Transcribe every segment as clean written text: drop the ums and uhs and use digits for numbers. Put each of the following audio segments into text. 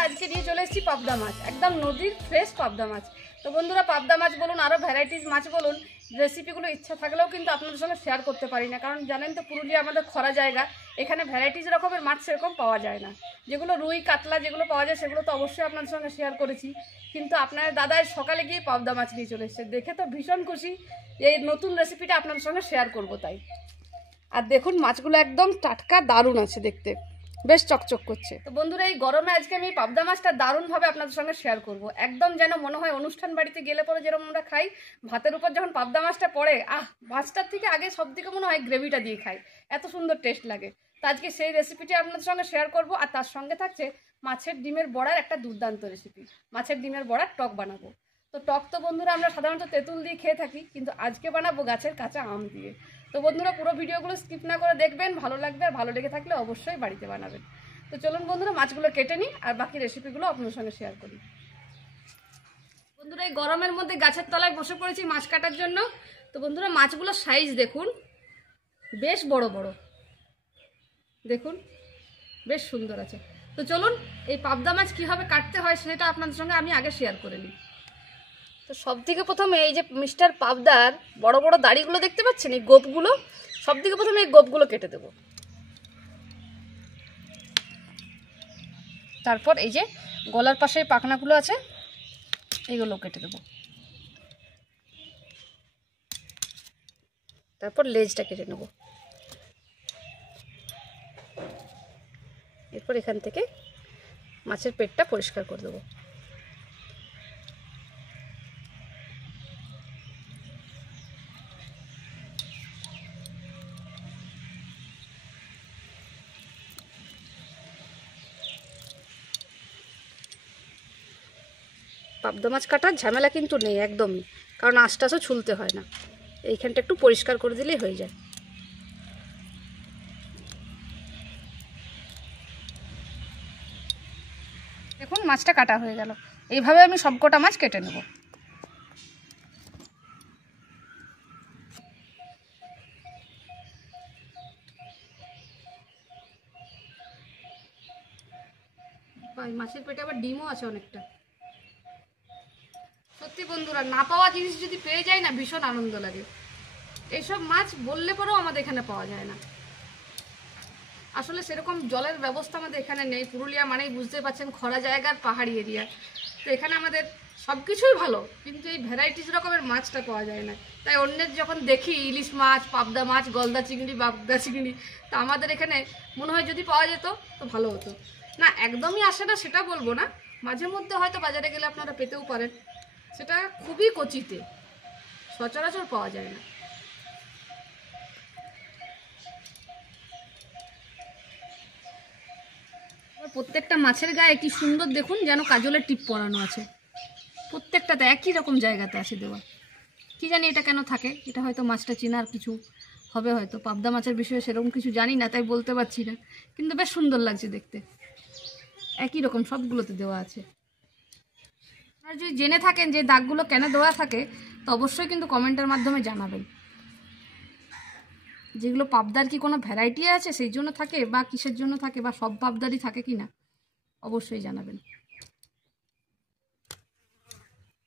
বন্ধুরা আজকে নিয়ে চলে এসেছি পাবদা মাছ, একদম নদীর ফ্রেশ পাবদা মাছ। তো বন্ধুরা পাবদা মাছ বলুন, আরও ভ্যারাইটিস মাছ বলুন, রেসিপিগুলো ইচ্ছা থাকলেও কিন্তু আপনাদের সঙ্গে শেয়ার করতে পারি না, কারণ জানেন তো পুরুলিয়া আমাদের খরা জায়গা, এখানে ভ্যারাইটিস রকমের মাছ সেরকম পাওয়া যায় না। যেগুলো রুই কাতলা যেগুলো পাওয়া যায় সেগুলো তো অবশ্যই আপনাদের সঙ্গে শেয়ার করেছি, কিন্তু আপনার দাদাই সকালে গিয়ে পাবদা মাছ নিয়ে চলে এসেছে, দেখে তো ভীষণ খুশি। এই নতুন রেসিপিটা আপনাদের সঙ্গে শেয়ার করবো তাই। আর দেখুন মাছগুলো একদম টাটকা, দারুণ আছে দেখতে, বেশ চকচক করছে। তো বন্ধুরা এই গরমে আজকে আমি পাবদা মাছটা দারুণভাবে আপনাদের সঙ্গে শেয়ার করব। একদম যেন মনে হয় অনুষ্ঠান বাড়িতে গেলে পরে যেরকম আমরা খাই, ভাতের উপর যখন পাবদা মাছটা পড়ে, মাছটার থেকে আগে সব থেকে মনে হয় গ্রেভিটা দিয়ে খাই, এত সুন্দর টেস্ট লাগে। তো আজকে সেই রেসিপিটি আপনাদের সঙ্গে শেয়ার করব, আর তার সঙ্গে থাকছে মাছের ডিমের বড়ার একটা দুর্দান্ত রেসিপি। মাছের ডিমের বড়ার টক বানাবো। তো টক তো বন্ধুরা আমরা সাধারণত তেঁতুল দিয়ে খেয়ে থাকি, কিন্তু আজকে বানাবো গাছের কাঁচা আম দিয়ে। তো বন্ধুরা পুরো ভিডিওগুলো স্কিপ না করে দেখবেন, ভালো লাগবে, আর ভালো লেগে থাকলে অবশ্যই বাড়িতে বানাবেন। তো চলুন বন্ধুরা মাছগুলো কেটে নিই, আর বাকি রেসিপিগুলো আপনাদের সঙ্গে শেয়ার করি। বন্ধুরা এই গরমের মধ্যে গাছের তলায় বসে পড়েছি মাছ কাটার জন্য। তো বন্ধুরা মাছগুলোর সাইজ দেখুন, বেশ বড় বড়, দেখুন বেশ সুন্দর আছে। তো চলুন এই পাবদা মাছ কীভাবে কাটতে হয় সেটা আপনাদের সঙ্গে আমি আগে শেয়ার করে নিই। তো সব থেকে প্রথমে এই যে মিস্টার পাবদার বড় বড় দাড়িগুলো দেখতে পাচ্ছেন, এই গোপগুলো, সব থেকে প্রথমে এই গোপগুলো কেটে দেব। তারপর এই যে গলার পাশে পাখনাগুলো আছে এইগুলো কেটে দেব। তারপর লেজটা কেটে নেব। এরপর এখান থেকে মাছের পেটটা পরিষ্কার করে দেবো। পাবদা মাছ কাটার ঝামেলা কিন্তু নেই একদমই, কারণ আঁশটাশও ছুলতে হয় না, এইখানটা একটু পরিষ্কার করে দিলেই হয়ে যায়। দেখুন মাছটা কাটা হয়ে গেল। এইভাবে আমি সবকটা মাছ কেটে নেব। মাছের পেটে আবার ডিমও আছে অনেকটা। সত্যি বন্ধুরা না পাওয়া জিনিস যদি পেয়ে যায় না, ভীষণ আনন্দ লাগে। এইসব মাছ বললে পরেও আমাদের এখানে পাওয়া যায় না। আসলে সেরকম জলের ব্যবস্থা আমাদের এখানে নেই। পুরুলিয়া মানেই বুঝতে পারছেন খরা জায়গার পাহাড়ি এরিয়া। তো এখানে আমাদের সব কিছুই ভালো, কিন্তু এই ভ্যারাইটিস রকমের মাছটা পাওয়া যায় না। তাই অন্যের যখন দেখি ইলিশ মাছ, পাবদা মাছ, গলদা চিংড়ি, বাগদা চিংড়ি, তা আমাদের এখানে মনে হয় যদি পাওয়া যেত তো ভালো হতো। না একদমই আসে না সেটা বলবো না, মাঝে মধ্যে হয়তো বাজারে গেলে আপনারা পেতেও পারেন, সেটা খুবই কচিতে, সচরাচর পাওয়া যায় না। প্রত্যেকটা মাছের গায়ে কি সুন্দর দেখুন, যেন কাজলের টিপ পরানো আছে। প্রত্যেকটাতে একই রকম জায়গাতে আছে দেওয়া। কি জানি এটা কেন থাকে, এটা হয়তো মাছটা চেনার কিছু হবে, হয়তো পাবদা মাছের বিষয়ে সেরকম কিছু জানি না তাই বলতে পারছি না, কিন্তু বেশ সুন্দর লাগছে দেখতে। একই রকম সবগুলোতে দেওয়া আছে। আর যদি জেনে থাকেন যে দাগগুলো কেন দেওয়া থাকে তো অবশ্যই কিন্তু কমেন্টের মাধ্যমে জানাবেন। যেগুলো পাবদার কি কোনো ভ্যারাইটি আছে সেই জন্য থাকে, বা কিসের জন্য থাকে, বা সব পাবদারই থাকে কি না অবশ্যই জানাবেন।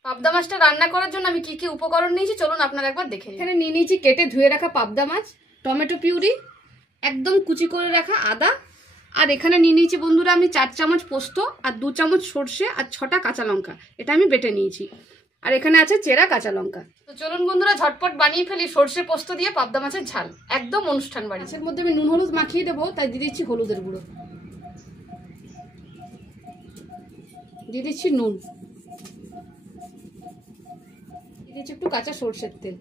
পাবদা মাছটা রান্না করার জন্য আমি কি কি উপকরণ নিয়েছি চলুন আপনারা একবার দেখে নিন। এখানে নিয়ে নিয়েছি কেটে ধুয়ে রাখা পাবদা মাছ, টমেটো পিউরি, একদম কুচি করে রাখা আদা, আর এখানে নিয়ে নিয়েছি বন্ধুরা আমি 4 চামচ পোস্ত, আর 2 চামচ সর্ষে, আর 6টা কাঁচা লঙ্কা, এটা আমি বেটে নিয়েছি। আর এখানে আছে চেরা কাঁচা লঙ্কা। তো চলুন বন্ধুরা ঝটপট বানিয়ে ফেলি সর্ষে পোস্ত দিয়ে পাবদা মাছের ঝাল, একদম অনুষ্ঠান বাড়ি। এর মধ্যে আমি নুন হলুদ মাখিয়ে দেবো, তাই দিয়ে দিচ্ছি হলুদের গুঁড়ো, দিয়ে দিচ্ছি নুন, দিয়ে দিচ্ছি একটু কাঁচা সর্ষের তেল,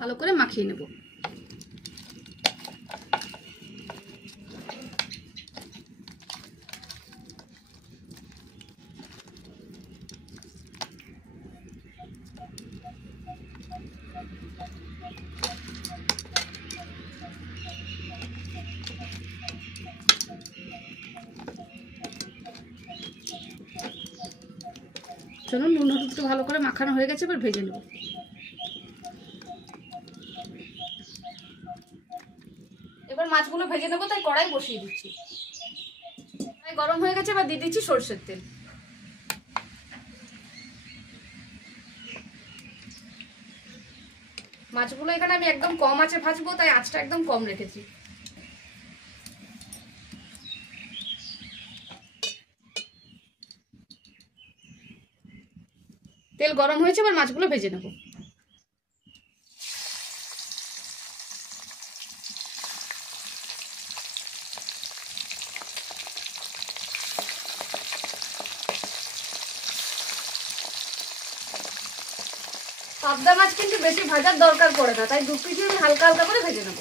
ভালো করে মাখিয়ে নেব। চলুন নুন হলুদটা ভালো করে মাখানো হয়ে গেছে, এবার ভেজে নেব। এবার মাছগুলো ভেজে নেবো, তাই কড়াই বসিয়ে দিচ্ছি। গরম হয়ে গেছে, এবার দিয়ে দিচ্ছি সরষের তেল। মাছগুলো এখানে আমি একদম কম আঁচে ভাজবো, তাই আঁচটা একদম কম রেখেছি। তেল গরম হয়েছে, এবার মাছগুলো ভেজে নেব। পাবদা মাছ কিন্তু বেশি ভাজার দরকার পড়ে না, তাই দু পিঠে আমি হালকা হালকা করে ভেজে নেব।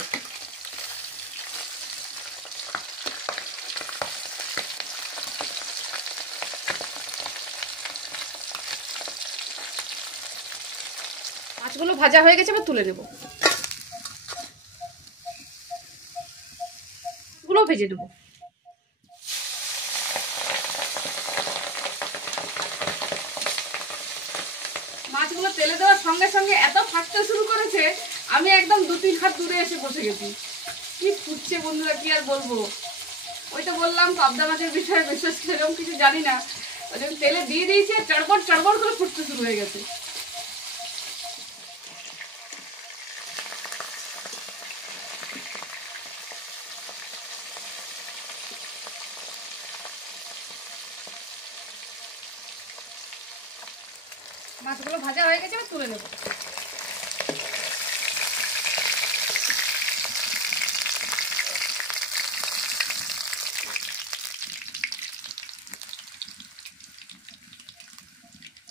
মাছগুলো ভাজা হয়ে গেছে, এবার তুলে নেব। গুলো ভেজে নেব। মাছগুলো তেলে দেওয়ার সঙ্গে সঙ্গে এত ফাটতে শুরু করেছে, আমি একদম 2-3 হাত দূরে এসে বসে গেছি। কি ফুটছে বন্ধুরা, কি আর বলবো। ওই তো বললাম পাবদা মাছের বিষয়ে বিশেষ সেরকম কিছু জানি না, ওই জন্য তেলে দিয়ে দিয়েছি, চড়বড় চড়বড় করে ফুটতে শুরু হয়ে গেছে। মাছগুলো ভাজা হয়ে গেছে, তুলে নেব।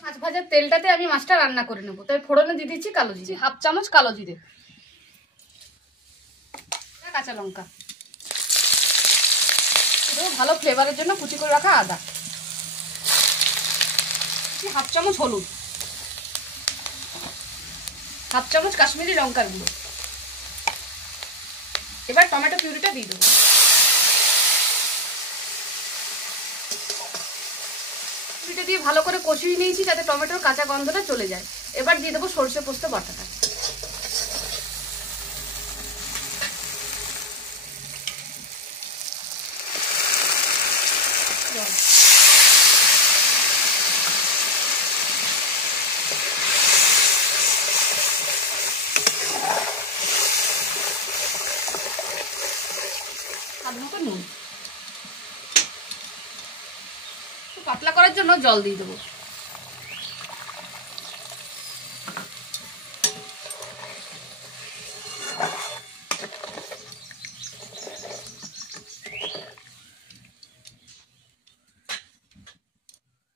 মাছ ভাজার তেলটাতে আমি মাছটা রান্না করে নেবো, তাই ফোড়নে দিয়ে দিচ্ছি কালো জিরে, 1/2 চামচ কালো জিরে, কাঁচা লঙ্কা, ভালো ফ্লেভারের জন্য কুচি করে রাখা আদা, 1/2 চামচ হলুদ, 1/2 চামচ কাশ্মীরি লঙ্কার গুঁড়ো। এবার টমেটো পিউরিটা দিয়ে দেবো। পিউরিটা দিয়ে ভালো করে কষিয়ে নিয়েছি যাতে টমেটোর কাঁচা গন্ধটা চলে যায়। এবার দিয়ে দেবো সরষে পোস্ত বাটাটা। নুন, পাতলা করার জন্য জল দিয়ে দেবো।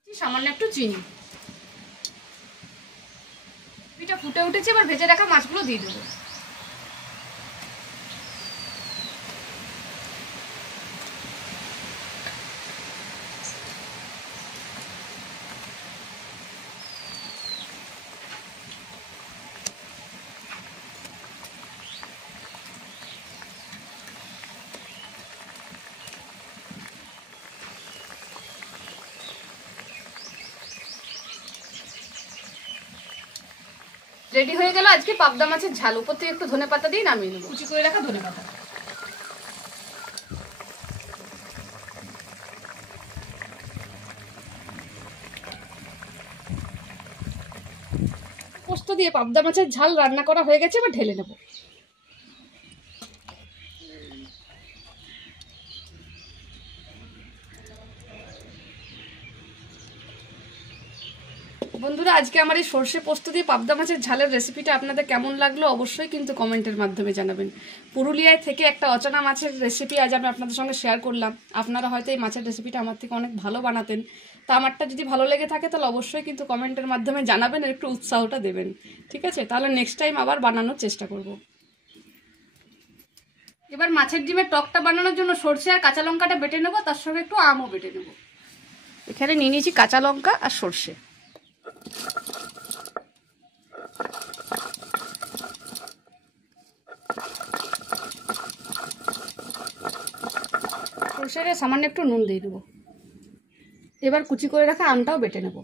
সামান্য একটু চিনি। এটা ফুটে উঠেছে, এবার ভেজে রাখা মাছগুলো দিয়ে দেবো। রেডি হয়ে গেল আজকে পাবদা মাছের ঝাল। উপর থেকে একটু ধনেপাতা দিয়ে নামিয়ে নেব, কুচি করে রাখা ধনেপাতা। পোস্ত দিয়ে পাবদা মাছের ঝাল রান্না করা হয়ে গেছে, এবার ঢেলে নেব। বন্ধুরা, আজকে আমার এই সর্ষে পোস্ত দিয়ে পাবদা মাছের ঝালের রেসিপিটা আপনাদের কেমন লাগলো অবশ্যই কিন্তু কমেন্টের মাধ্যমে জানাবেন। পুরুলিয়ায় থেকে একটা অচেনা মাছের রেসিপি আজ আমি আপনাদের সঙ্গে শেয়ার করলাম। আপনারা হয়তো এই মাছের রেসিপিটা আমার থেকে অনেক ভালো বানাতেন, তা আমারটা যদি ভালো লেগে থাকে তাহলে অবশ্যই কিন্তু কমেন্টের মাধ্যমে জানাবেন আর একটু উৎসাহটা দেবেন, ঠিক আছে? তাহলে নেক্সট টাইম আবার বানানোর চেষ্টা করব। এবার মাছের ডিমের টকটা বানানোর জন্য সরষে আর কাঁচা লঙ্কাটা বেটে নেবো, তার সঙ্গে একটু আমও বেটে নেবো। এখানে নিয়ে নিয়েছি কাঁচা লঙ্কা আর সরষে। সরষের সামান্য একটু নুন দিয়ে দেবো। এবার কুচি করে রাখা আমটাও বেটে নেব।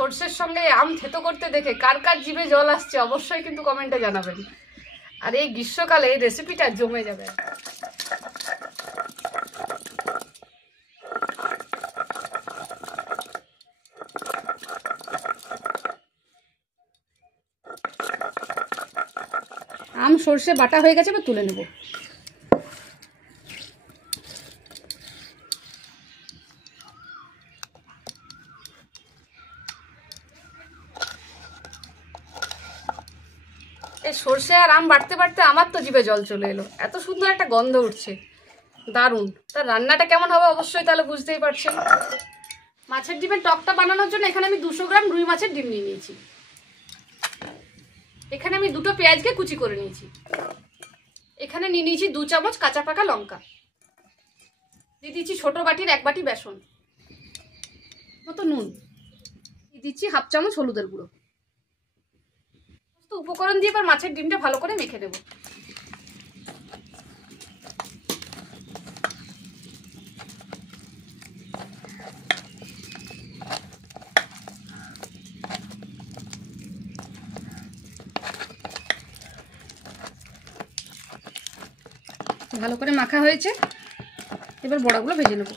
সর্ষের সঙ্গে আম থেতো করতে দেখে কার কার জিভে জল আসছে অবশ্যই কিন্তু কমেন্টে জানাবেন। আর এই গ্রীষ্মকালে এই রেসিপিটা জমে যাবে। আম সর্ষে বাটা হয়ে গেছে, এবার তুলে নেব। এই সর্ষে আর আম বাটতে বাটতে আমার তো জিভে জল চলে এলো, এত সুন্দর একটা গন্ধ উঠছে, দারুণ। তার রান্নাটা কেমন হবে অবশ্যই তাহলে বুঝতেই পারছেন। মাছের ডিমের টকটা বানানোর জন্য এখানে আমি 200 গ্রাম রুই মাছের ডিম নিয়ে নিয়েছি। এখানে আমি 2টো পেঁয়াজকে কুচি করে নিয়েছি। এখানে নিয়ে নিয়েছি 2 চামচ কাঁচা পাকা লঙ্কা। দিয়ে দিচ্ছি ছোট বাটির 1 বাটি বেসন মতো নুন। দিয়ে দিচ্ছি 1/2 চামচ হলুদের গুঁড়ো। তো উপকরণ দিয়ে এবার মাছের ডিমটা ভালো করে মেখে নেব। ভালো করে মাখা হয়েছে, এবার বড়াগুলো ভেজে নেব।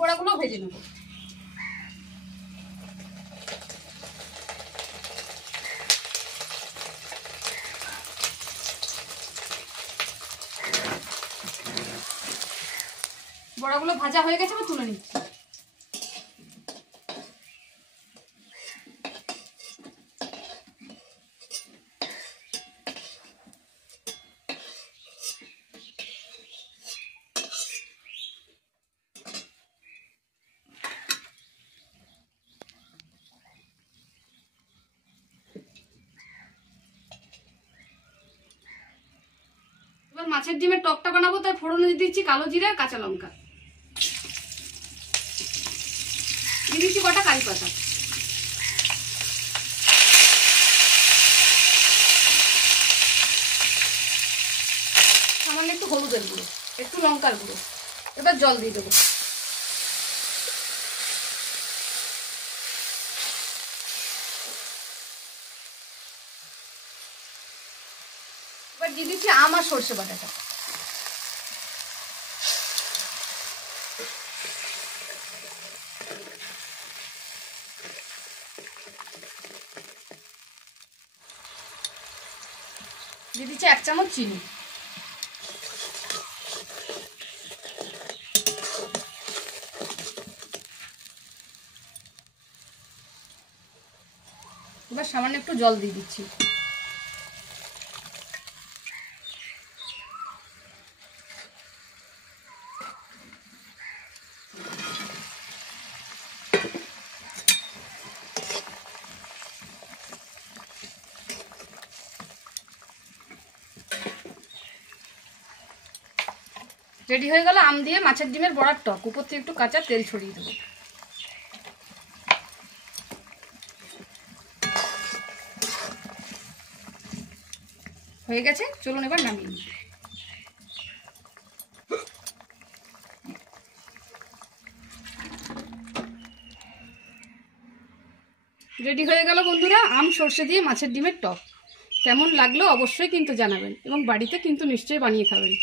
বড়াগুলো ভেজে নেব। বড়াগুলো ভাজা হয়ে গেছে, আমি তুলে নিচ্ছি। এবার মাছের ডিমের টকটা বানাবো, তাই ফোড়নে দিয়ে দিচ্ছি কালো জিরা আর কাঁচা লঙ্কা। দিয়ে দিচ্ছি কটা কারি পাতা। সামান্য একটু হলুদের গুঁড়ো, একটু লঙ্কার গুঁড়ো। এবার জল দিয়ে দেবো। এবার দিয়ে দিচ্ছি আম আর সর্ষে বাটাটা। দিয়ে দিচ্ছি 1 চামচ চিনি। এবার সামান্য একটু জল দিয়ে দিচ্ছি। রেডি হয়ে গেল আম দিয়ে মাছের ডিমের বড়ার টক। উপর থেকে একটু কাঁচা তেল ছড়িয়ে দেবো। হয়ে গেছে, চলুন এবার নামিয়ে নিই। রেডি হয়ে গেল বন্ধুরা আম সর্ষে দিয়ে মাছের ডিমের টক। কেমন লাগলো অবশ্যই কিন্তু জানাবেন, এবং বাড়িতে কিন্তু নিশ্চয়ই বানিয়ে খাবেন।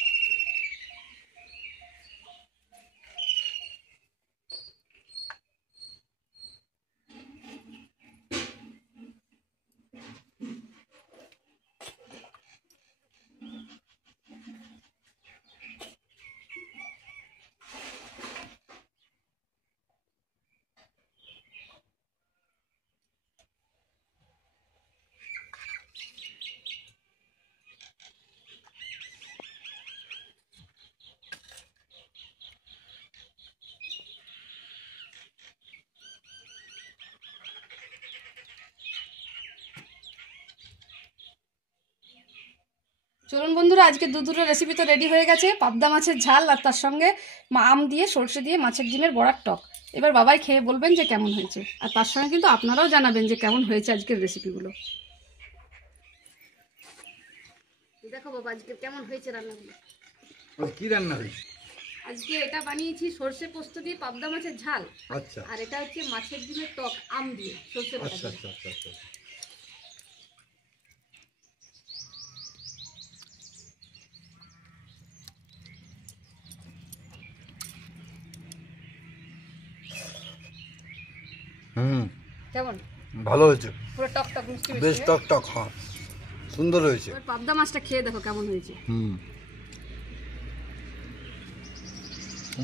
চলুন বন্ধুরা, আজকে দুটো রেসিপি তো রেডি হয়ে গেছে। পাবদা মাছের ঝাল আর তার সঙ্গে আম দিয়ে সর্ষে দিয়ে মাছের ডিমের বড়ার টক। এবার বাবাই খেয়ে বলবেন যে কেমন হয়েছে, আর তার সঙ্গে কিন্তু আপনারাও জানাবেন যে কেমন হয়েছে আজকের রেসিপিগুলো। দেখো বাবা আজকে কেমন হয়েছে রান্নাগুলো। কি রান্না হয়েছে? আজকে এটা বানিয়েছি সর্ষে পোস্ত দিয়ে পাবদা মাছের ঝাল। আচ্ছা। আর এটা হচ্ছে মাছের ডিমের টক আম দিয়ে সর্ষে বাটা আচ্ছা দিয়ে। আচ্ছা আচ্ছা আচ্ছা। কেমন? ভালো হয়েছে, পুরো টক টক মিষ্টি মিষ্টি। বেশ টক টক, হ্যাঁ সুন্দর হয়েছে। এবার পাবদা মাছটা খেয়ে দেখো কেমন হয়েছে।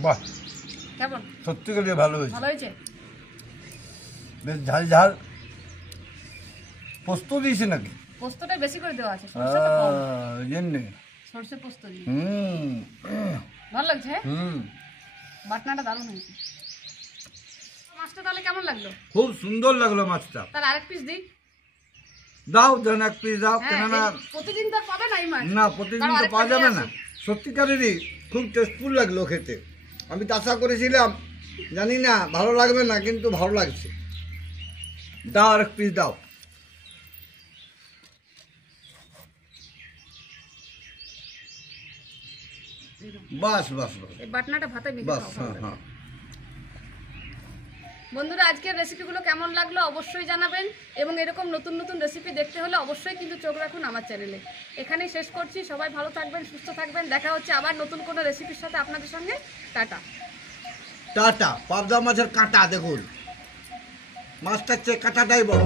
বাহ, কেমন? সত্যি করে ভালো হয়েছে, ভালো হয়েছে। বেশ ঝাল ঝাল। পোস্ত দিয়েছে নাকি? পোস্তটা বেশি করে দেওয়া আছে, সরষেটা কম। জেনে সরষে পোস্ত দিয়ে ভালো লাগছে। বাটনাটা দারুণ হয়েছে। মাছটা তাহলে কেমন লাগলো? খুব সুন্দর লাগলো মাছটা। তাহলে আরেক পিস দিই। দাও দেন, এক পিস দাও। হ্যাঁ, কেননা প্রতিদিন তো পাবে না এই মাছ। না, প্রতিদিন তো পাওয়া যাবে না। সত্যিকারেরই খুব টেস্টফুল লাগলো খেতে। আমি তো আশা করেছিলাম, জানি না ভালো লাগবে না, কিন্তু ভালো লাগছে। দাও আর এক পিস দাও। বাস বাস বাস এই বাটনাটা ভাতে মিশিয়ে বাস, খাও, হ্যাঁ ভালো লাগবে। হ্যাঁ। বন্ধুরা আজকের রেসিপিগুলো কেমন লাগলো অবশ্যই জানাবেন, এবং এরকম নতুন নতুন রেসিপি দেখতে হলে অবশ্যই কিন্তু চোখ রাখুন আমার চ্যানেলে। এখানেই শেষ করছি। সবাই ভালো থাকবেন, সুস্থ থাকবেন। দেখা হচ্ছে আবার নতুন কোনো রেসিপির সাথে আপনাদের সঙ্গে। Tata tata. পাবদা মাছের কাঁটা দেখুন, মাছটার চেয়ে কাঁটাটাই বড়।